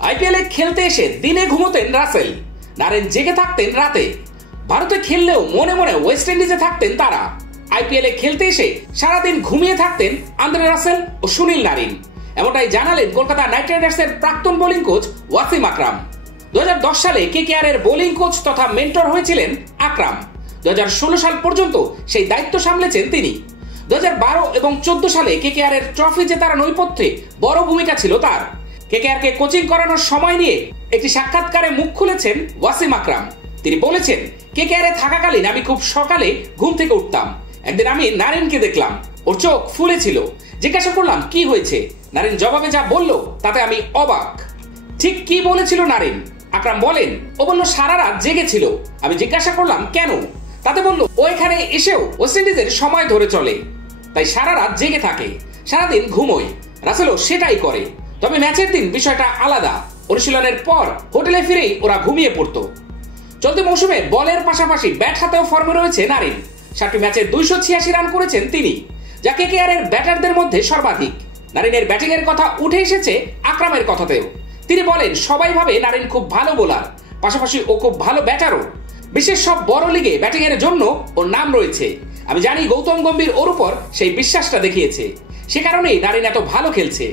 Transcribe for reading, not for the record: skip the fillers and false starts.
আইপিএলে খেলতে এসে দিনে ঘুমোতেন রাসেল, নারেন জেগে থাকতেন রাতে। ভারতে খেললেও মনে মনে ওয়েস্ট ইন্ডিজে থাকতেন তারা। আইপিএলে খেলতে এসে সারাদিন ঘুমিয়ে থাকতেন আন্দ্রে রাসেল ও সুনীল নারিন। এমনটাই জানালেন কলকাতা নাইট রাইডার্সের প্রাক্তন বোলিং কোচ ওয়াসিম আকরাম। 2010 সালে কেকেআর এর বোলিং কোচ তথা মেন্টর হয়েছিলেন আকরাম। 2016 সাল পর্যন্ত সেই দায়িত্ব সামলেছেন তিনি। 2012 এবং 14 সালে কেকেআর এর ট্রফি জেতার নৈপথ্যে বড় ভূমিকা ছিল তার। কেকেআর কে কোচিং করানোর সময় নিয়ে একটি সাক্ষাৎকারে মুখ খুলেছেন ওয়াসিম আকরাম। তিনি বলেছেন, কেকেআর এ থাকাকালীন আমি খুব সকালে ঘুম থেকে উঠতাম। একদিন আমি নারিনকে দেখলাম, ওর চোখ ফুলে ছিল। জিজ্ঞাসা করলাম কি হয়েছে, নারিন জবাবে যা বলল তাতে আমি অবাক। ঠিক কি বলেছিল নারিন? আকরাম বলেন, ও বলল সারা রাত জেগেছিল। আমি জিজ্ঞাসা করলাম কেন? তাতে বলল ও এখানে এসেও ওয়েস্ট ইন্ডিজের সময় ধরে চলে, তাই সারা রাত জেগে থাকে, সারাদিন ঘুমোয়। রাসেলও সেটাই করে, তবে ম্যাচের দিন বিষয়টা আলাদা। অনুশীলনের পর হোটেলে ফিরেই ওরা ঘুমিয়ে পড়তো। চলতি মৌসুমে বলের পাশাপাশি ব্যাট হাতেও ফর্মে রয়েছে নারিন। 7টি ম্যাচে 286 রান করেছেন তিনি, যা কেকেআর এর ব্যাটারদের মধ্যে সর্বাধিক। নারিনের ব্যাটিং এর কথা উঠে এসেছে আকরামের কথাতেও। তিনি বলেন, সবাই ভাবে নারিন খুব ভালো বোলার, পাশাপাশি ও খুব ভালো ব্যাটারও। বিশ্বের সব বড় লিগে ব্যাটিং এর জন্য ওর নাম রয়েছে। আমি জানি গৌতম গম্ভীর ওর উপর সেই বিশ্বাসটা দেখিয়েছে, সে কারণেই নারিন এত ভালো খেলছে।